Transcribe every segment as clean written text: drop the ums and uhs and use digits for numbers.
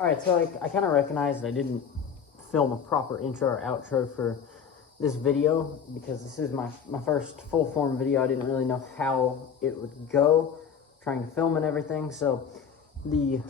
Alright, so I kind of recognized I didn't film a proper intro or outro for this video because this is my first full form video. I didn't really know how it would go, trying to film and everything. So I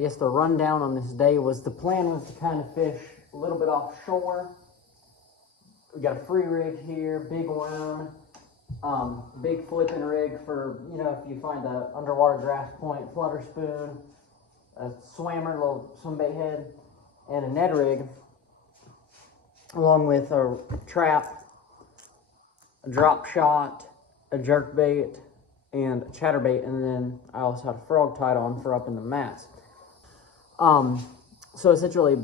guess the rundown on this day was, the plan was to kind of fish a little bit offshore. We got a free rig here, big worm, big flipping rig for, you know, if you find a underwater grass point, flutter spoon, a swammer, little swim bait head, and a Ned rig, along with a trap, a drop shot, a jerk bait, and a chatterbait, and then I also had a frog tied on for up in the mats. So essentially,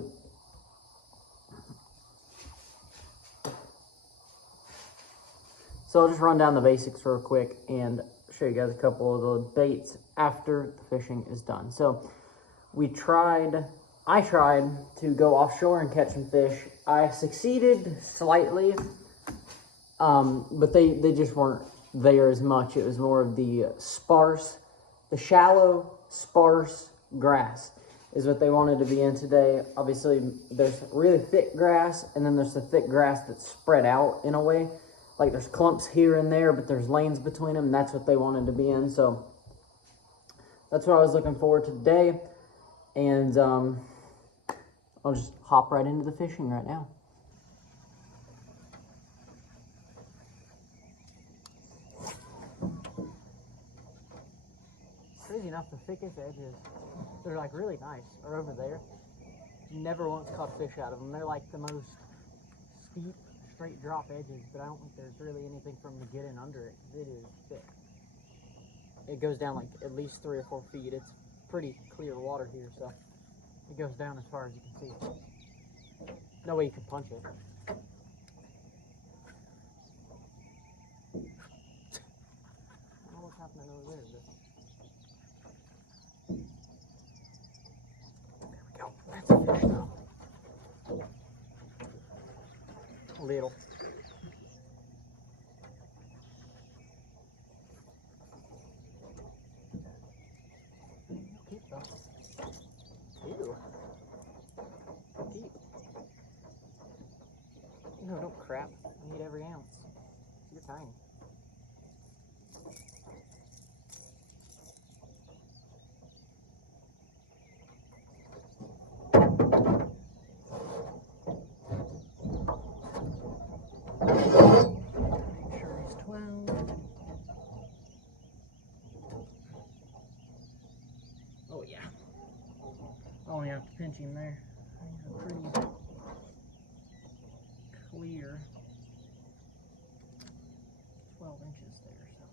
I'll just run down the basics real quick and show you guys a couple of the baits after the fishing is done. So I tried to go offshore and catch some fish. I succeeded slightly, but they just weren't there as much. It was more of the shallow, sparse grass is what they wanted to be in today. Obviously, there's really thick grass, and then there's the thick grass that's spread out in a way. Like there's clumps here and there, but there's lanes between them, and that's what they wanted to be in. So that's what I was looking forward to today. And I'll just hop right into the fishing right now. Crazy enough, the thickest edges, they're like really nice, are over there. Never once caught fish out of them. They're like the most steep, straight drop edges, but I don't think there's really anything for them to get in under it, because it is thick. It goes down like at least 3 or 4 feet. It's pretty clear water here, so it goes down as far as you can see. No way you can punch it. I don't know what's happening over there, but there we go. That's a fish now. Little. Keep though. Ew. Keep. No, don't crap. I need every ounce. You're tiny. Make sure he's 12. Oh yeah. I only have to pinch him there. He's a pretty clear 12 inches there, so.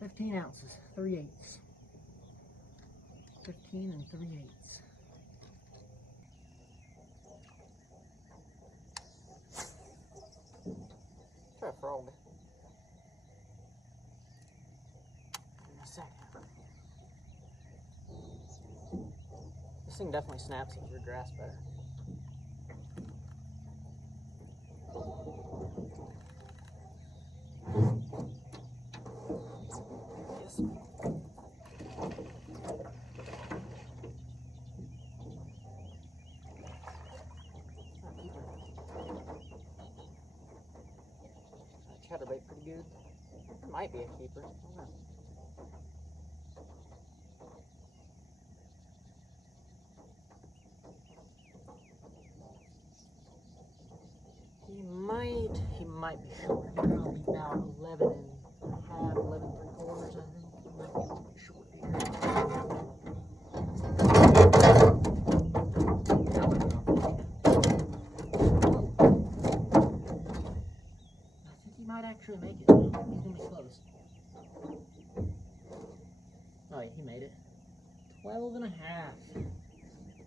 15 ounces, 3/8. 15 and 3/8. Try a frog. In a second. This thing definitely snaps your grass better. Yes. Chatterbait pretty good. It might be a keeper. I don't know. He might be short. He's probably about 11 and a half, 11 3/4, I think. He might be a little bit short here. I think he might actually make it. He's gonna be close. Oh, he made it. 12 and a half. He made it.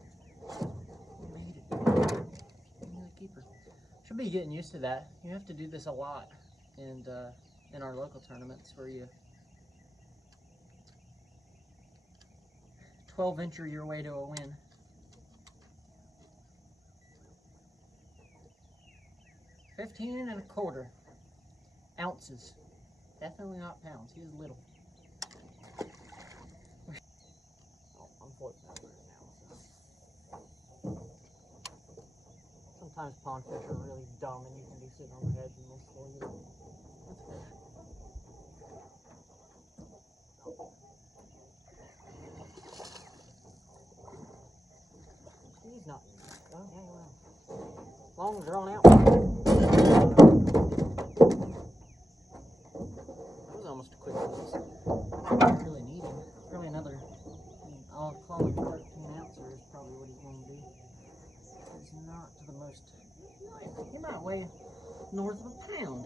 Keeper. Should be getting used to that. You have to do this a lot, and in our local tournaments where you 12-incher your way to a win. $15 1/4. Ounces. Definitely not pounds. He was little. Oh, I'm flipping over it now. Sometimes pond fish are really dumb and you can be sitting on their heads and they'll slow you. That's fish. He's not. Oh, yeah, well. Long drawn out. That was almost a quick release. I don't really need him. Probably another, I'll call him 13 ouncer is probably what he's going to be. He's not the most, he might weigh north of a pound.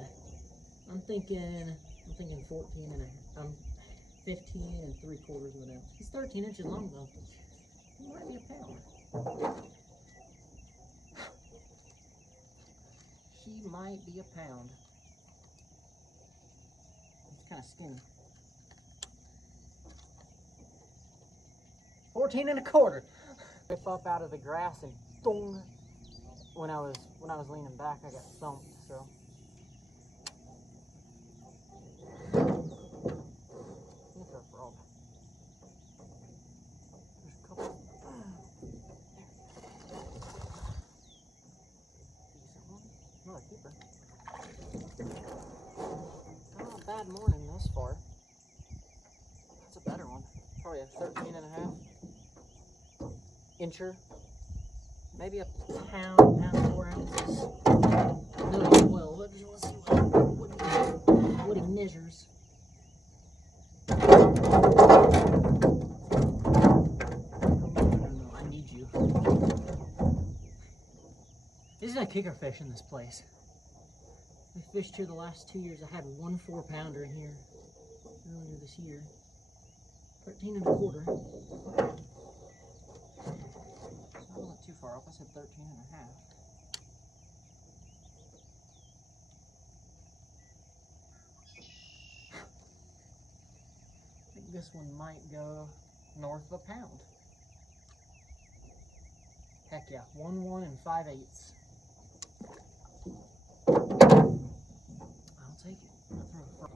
I'm thinking 14 and a, 15 and 3/4 of an ounce. He's 13 inches long though. He might be a pound. He might be a pound. He's kind of skinny. 14 and a quarter. Riff up out of the grass and dong. When I was leaning back, I got thumped. So. It's a frog. There's a couple. Decent one. Another keeper. Not a bad morning thus far. That's a better one. Probably a 13 and a half incher. Maybe a pound 4 ounces. No, 12. But let's see what he measures. No, I need you. This is a kicker fish in this place. I fished here the last 2 years. I had 1 4-pounder in here earlier this year. 13 and a quarter. I wasn't too far off. I said 13 and a half. I think this one might go north of a pound. Heck yeah, 1 5/8. I'll take it. I'll throw a frog.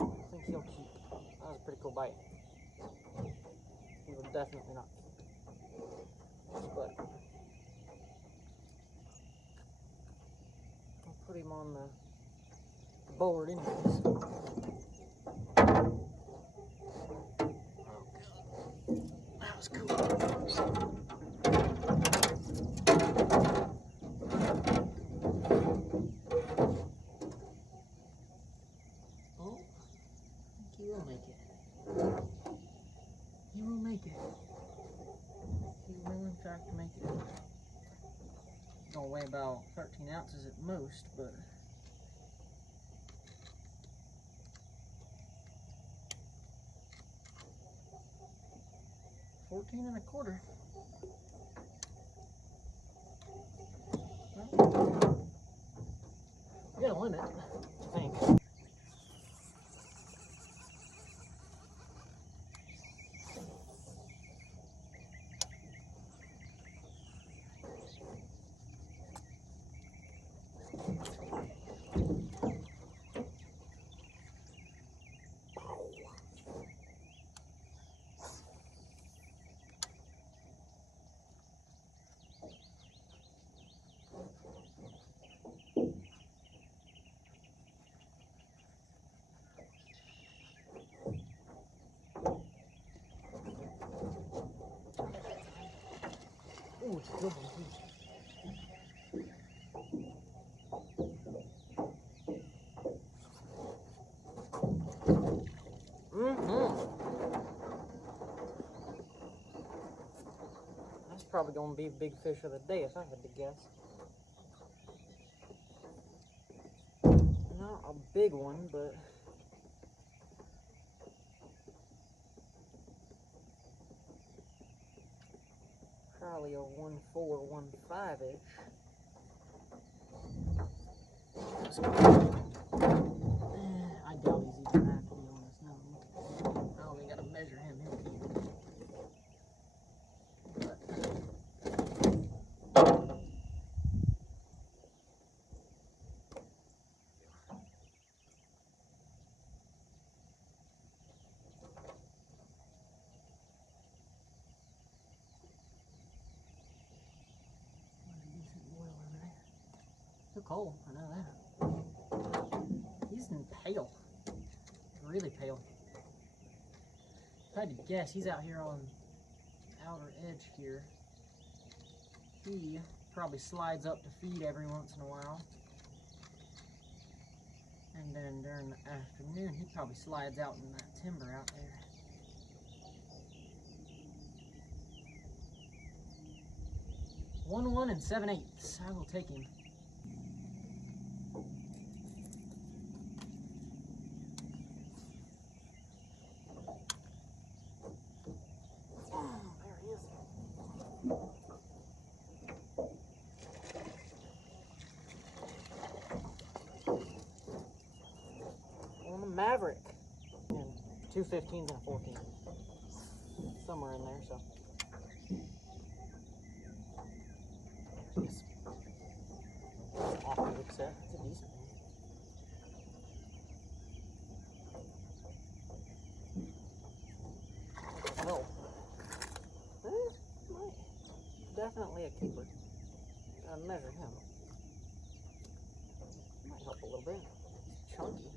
I think he'll keep. That was a pretty cool bite. He will definitely not keep. But I'll put him on the board anyways. Oh god. That was cool. Oh, I think he will make it. He will make it. He will in fact make it. Gonna weigh about 13 ounces at most, but 14 and a quarter. Well, we got a limit, I think. Ooh, it's a good one too. That's probably going to be a big fish of the day if I had to guess. Not a big one, but probably a 1 4, 1 5-ish. to be honest now. I only gotta measure him here. Too cold, I know that. He's pale, really pale. If I had to guess, he's out here on the outer edge here. He probably slides up to feed every once in a while. And then during the afternoon, he probably slides out in that timber out there. 1 7/8. I will take him. There he is. On the Maverick. And 2 15s and a 14. Somewhere in there, so. Yes. Off the hook set. It's a decent one. Oh. Definitely a keeper. Gotta measure him. Might help a little bit. He's chunky.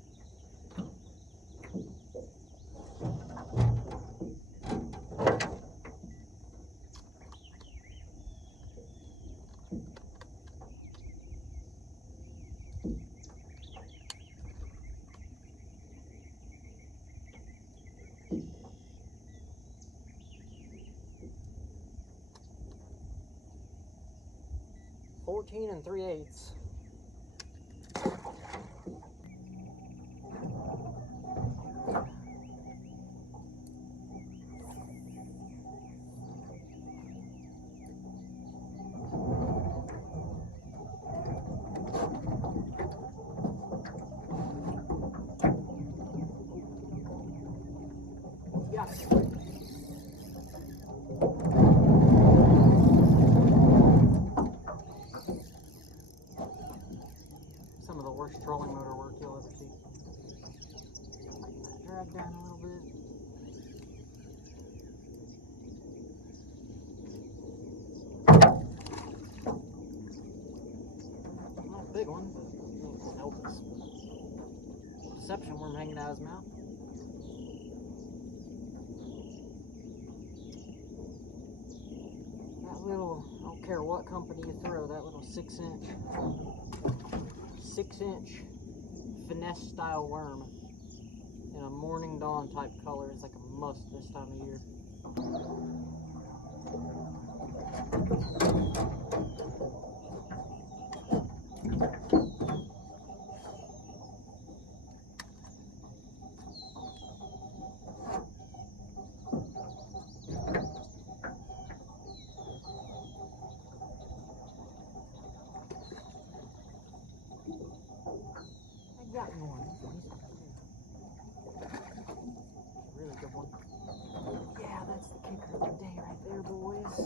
$14 3/8. Got it. Some of the worst trolling motor work you'll ever see. Drag down a little bit. Not a big one, but it'll help us. Deception worm hanging out of his mouth. That little, I don't care what company you throw, that little 6-inch finesse style worm in a morning dawn type color is like a must this time of year. I got one. Really good one. Yeah, that's the kicker of the day right there, boys.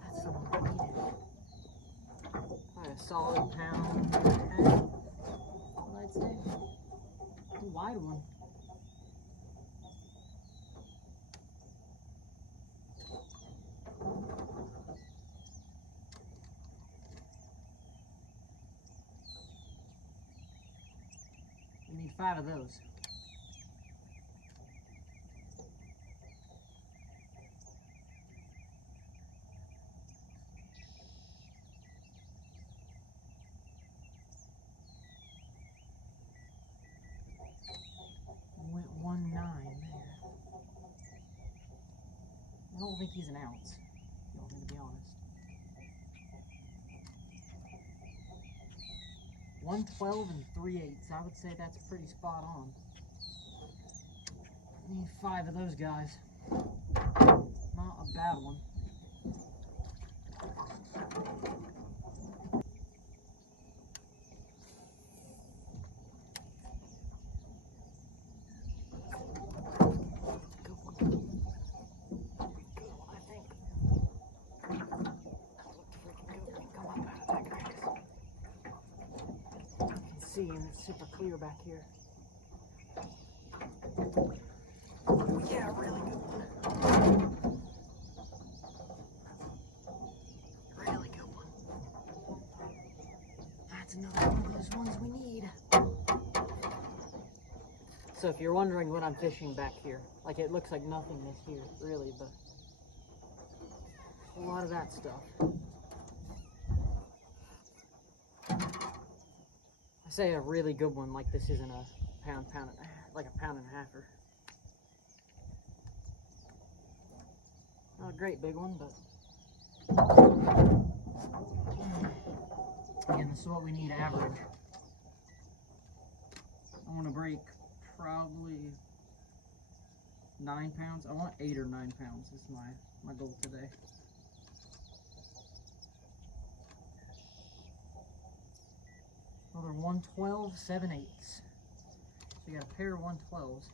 That's the one I needed. Probably a solid pound and a half, what I'd say. A wide one. We need 5 of those. Went 1.9 there. I don't think he's an ounce, if you want me to be honest. 112 3/8. I would say that's pretty spot on. Need 5 of those guys. Not a bad one. see, and it's super clear back here. Yeah, really good one. Really good one. That's another one of those ones we need. So if you're wondering what I'm fishing back here, like it looks like nothingness here, really, but a lot of that stuff. I say a really good one, like this isn't a pound, like a pound and a halfer. Not a great big one, but again, this is what we need average. I want to break probably 9 pounds. I want 8 or 9 pounds is my goal today. Another 112 7/8. So you got a pair of 112s. Is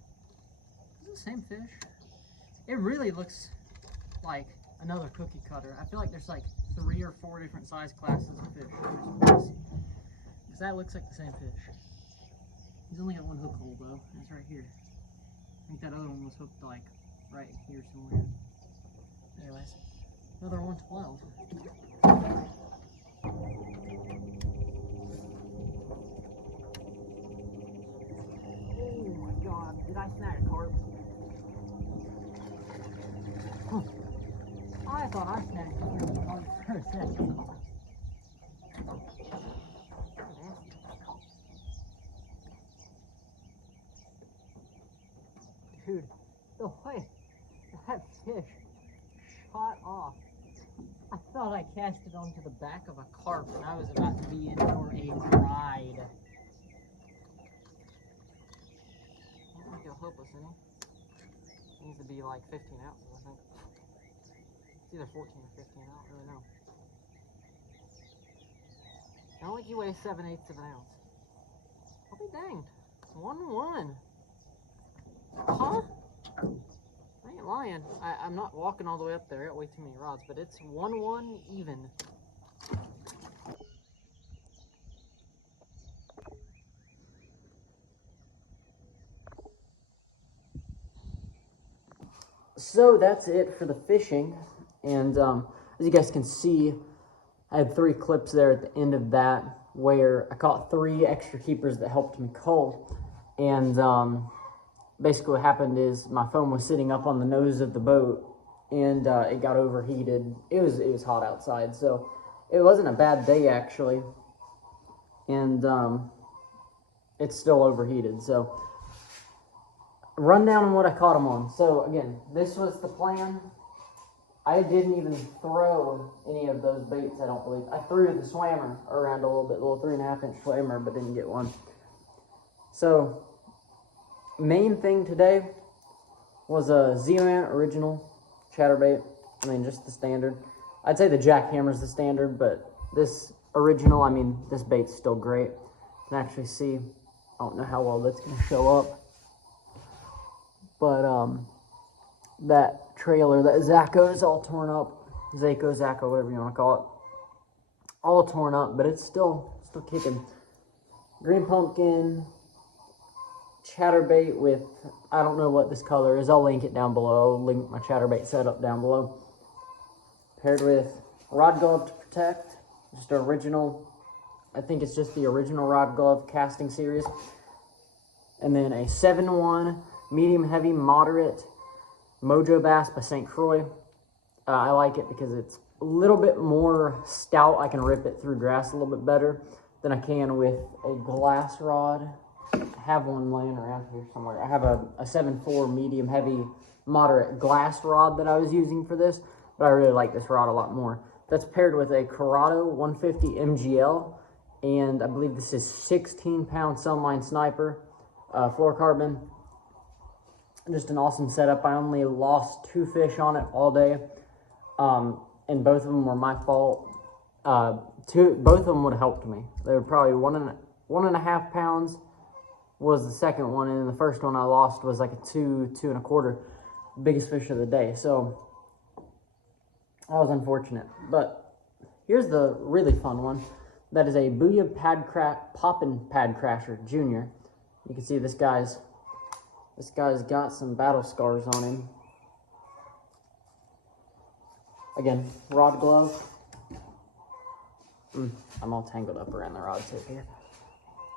it the same fish? It really looks like another cookie cutter. I feel like there's like 3 or 4 different size classes of fish. Because that looks like the same fish. He's only got one hook hole though, and it's right here. I think that other one was hooked like right here somewhere. Anyways, another 112. Oh my god, did I snag a carp? Huh. I thought I snagged a carp for a second. Dude, the way that fish shot off, I thought I cast it onto the back of a carp and I was about to be in for a ride. I don't think he'll help us any. It needs to be like 15 ounces, I think. It's either 14 or 15, I don't really know. I don't think he weighs 7/8 of an ounce. I'll be danged. It's 1-1. Huh? I ain't lying. I'm not walking all the way up there. I got way too many rods, but it's 1-1 even. So that's it for the fishing. And as you guys can see, I had 3 clips there at the end of that where I caught 3 extra keepers that helped me cull. And basically what happened is my phone was sitting up on the nose of the boat and it got overheated. It was hot outside, so it wasn't a bad day actually. And it's still overheated. So rundown on what I caught them on. So again, this was the plan. I didn't even throw any of those baits, I don't believe. I threw the swammer around a little bit, little 3.5-inch swammer, but didn't get one. So main thing today was a Zeoant original chatterbait. I mean, just the standard. I'd say the jackhammer's the standard, but this original, I mean, this bait's still great. You can actually see, I don't know how well that's going to show up, but that trailer, that Zaco is all torn up. Zaco, whatever you want to call it. All torn up, but it's still kicking. Green pumpkin, chatterbait with, I don't know what this color is. I'll link it down below. I'll link my chatterbait setup down below. Paired with rod glove to protect. Just original, I think it's just the original rod glove casting series. And then a 7-1 medium heavy moderate Mojo Bass by St. Croix. I like it because it's a little bit more stout. I can rip it through grass a little bit better than I can with a glass rod. I have one laying around here somewhere. I have a 7.4 medium heavy moderate glass rod that I was using for this, but I really like this rod a lot more. That's paired with a Corrado 150 MGL, and I believe this is 16-pound Sunline Sniper fluorocarbon. Just an awesome setup. I only lost 2 fish on it all day, and both of them were my fault. Both of them would have helped me. They were probably 1.5 pounds was the second one, and then the first one I lost was like a 2.25, biggest fish of the day. So that was unfortunate. But here's the really fun one. That is a Booyah Poppin' Pad Crasher Junior. You can see this guy's got some battle scars on him. Again, rod glove. I'm all tangled up around the rod tip here.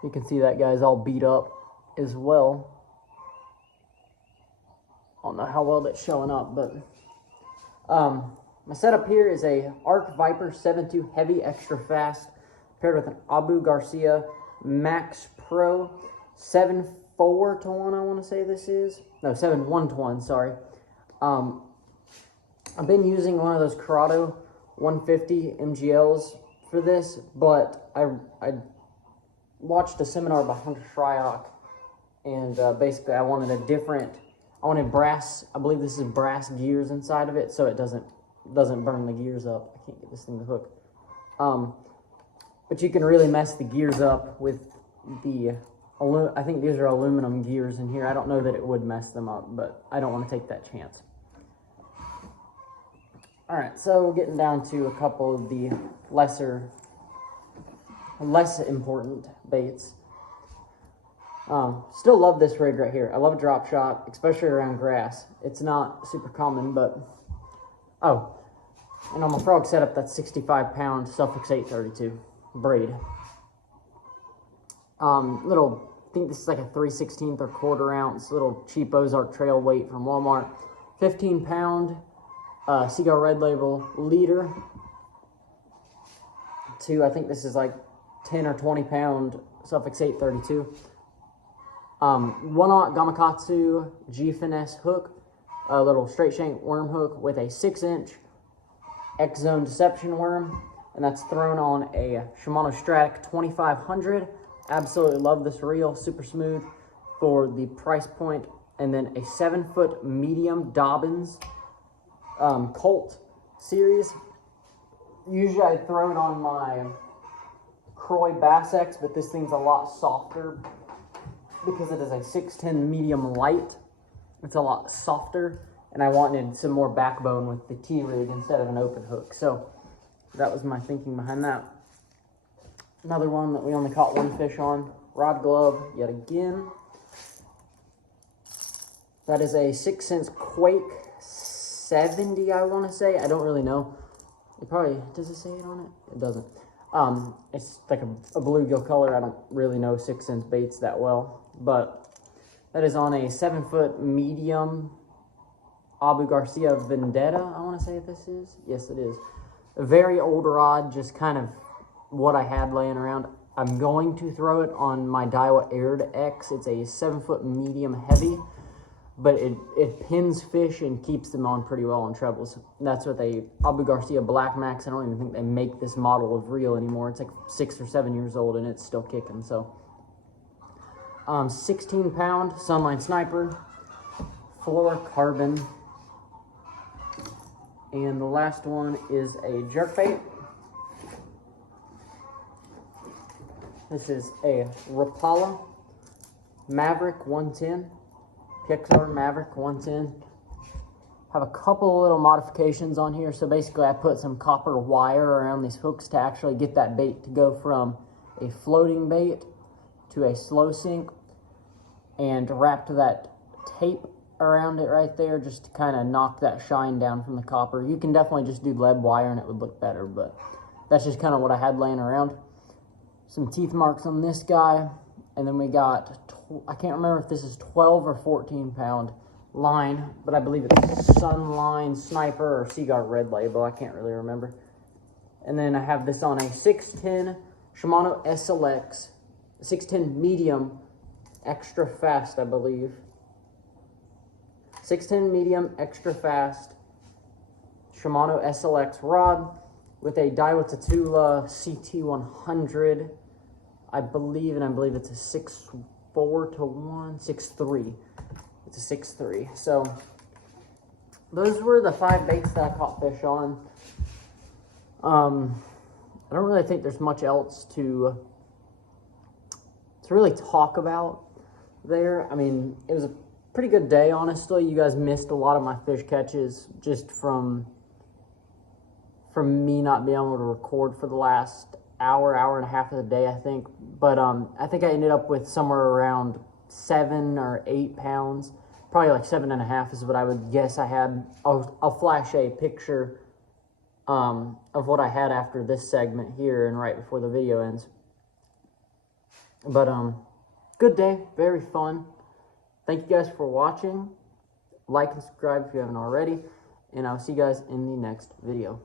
You can see that guy's all beat up as well. I don't know how well that's showing up, but my setup here is a Arc Viper 7.2 Heavy Extra Fast paired with an Abu Garcia Max Pro 7.4 to 1, I want to say this is. No, 7.1 to 1, sorry. I've been using one of those Corrado 150 MGLs for this, but I watched a seminar by Hunter Shryock, and basically I wanted brass, I believe this is brass gears inside of it, so it doesn't burn the gears up. I can't get this thing to hook. But you can really mess the gears up with the, I think these are aluminum gears in here. I don't know that it would mess them up, but I don't want to take that chance. All right, so getting down to a couple of the less important baits. Still love this rig right here. I love a drop shot, especially around grass. It's not super common, but oh, and on my frog setup, that's 65-pound Suffix 832 braid. I think this is like a 3/16 or quarter ounce little cheap Ozark Trail weight from Walmart. 15-pound Seagull Red Label leader. I think this is like 10 or 20-pound Suffix 832. 1/0 Gamakatsu G Finesse hook, a little straight shank worm hook with a 6-inch X-Zone Deception worm, and that's thrown on a Shimano Stratic 2500. Absolutely love this reel, super smooth for the price point. And then a 7-foot medium Dobbins Colt series. Usually I throw it on my Croy Bass X, but this thing's a lot softer because it is a 610 medium light. It's a lot softer, and I wanted some more backbone with the T-rig instead of an open hook. So that was my thinking behind that. Another one that we only caught one fish on, rod glove yet again. That is a 6 cents Quake 70, I want to say. I don't really know. It probably, does it say it on it? It doesn't. It's like a bluegill color. I don't really know 6 cents baits that well, but that is on a 7-foot medium Abu Garcia Vendetta, I want to say this is. Yes, it is. A very old rod, just kind of what I had laying around. I'm going to throw it on my Daiwa Aired X. It's a 7-foot medium heavy, but it pins fish and keeps them on pretty well on trebles. That's with a Abu Garcia Black Max. I don't even think they make this model of reel anymore. It's like 6 or 7 years old and it's still kicking. So 16-pound Sunline Sniper, fluorocarbon, and the last one is a jerkbait. This is a Rapala Maverick 110, PXR Maverick 110. Have a couple of little modifications on here. So basically I put some copper wire around these hooks to actually get that bait to go from a floating bait to a slow sink, and wrapped that tape around it right there just to kind of knock that shine down from the copper. You can definitely just do lead wire and it would look better, but that's just kind of what I had laying around. Some teeth marks on this guy, and then we got, I can't remember if this is 12 or 14-pound line, but I believe it's Sunline Sniper or Seagull Red Label, I can't really remember. And then I have this on a 610 Shimano SLX, 610 medium extra fast, I believe. 610 medium extra fast Shimano SLX rod with a Daiwa Tatula CT100, I believe it's a 6.4 to 1, 6.3. It's a 6.3. So those were the 5 baits that I caught fish on. I don't really think there's much else to really talk about there. I mean, it was a pretty good day, honestly. You guys missed a lot of my fish catches just from me not being able to record for the last hour and a half of the day, I think. But I think I ended up with somewhere around 7 or 8 pounds. Probably like 7.5 is what I would guess I had. I'll flash a picture of what I had after this segment here and right before the video ends. But good day, very fun. Thank you guys for watching. Like and subscribe if you haven't already. And I'll see you guys in the next video.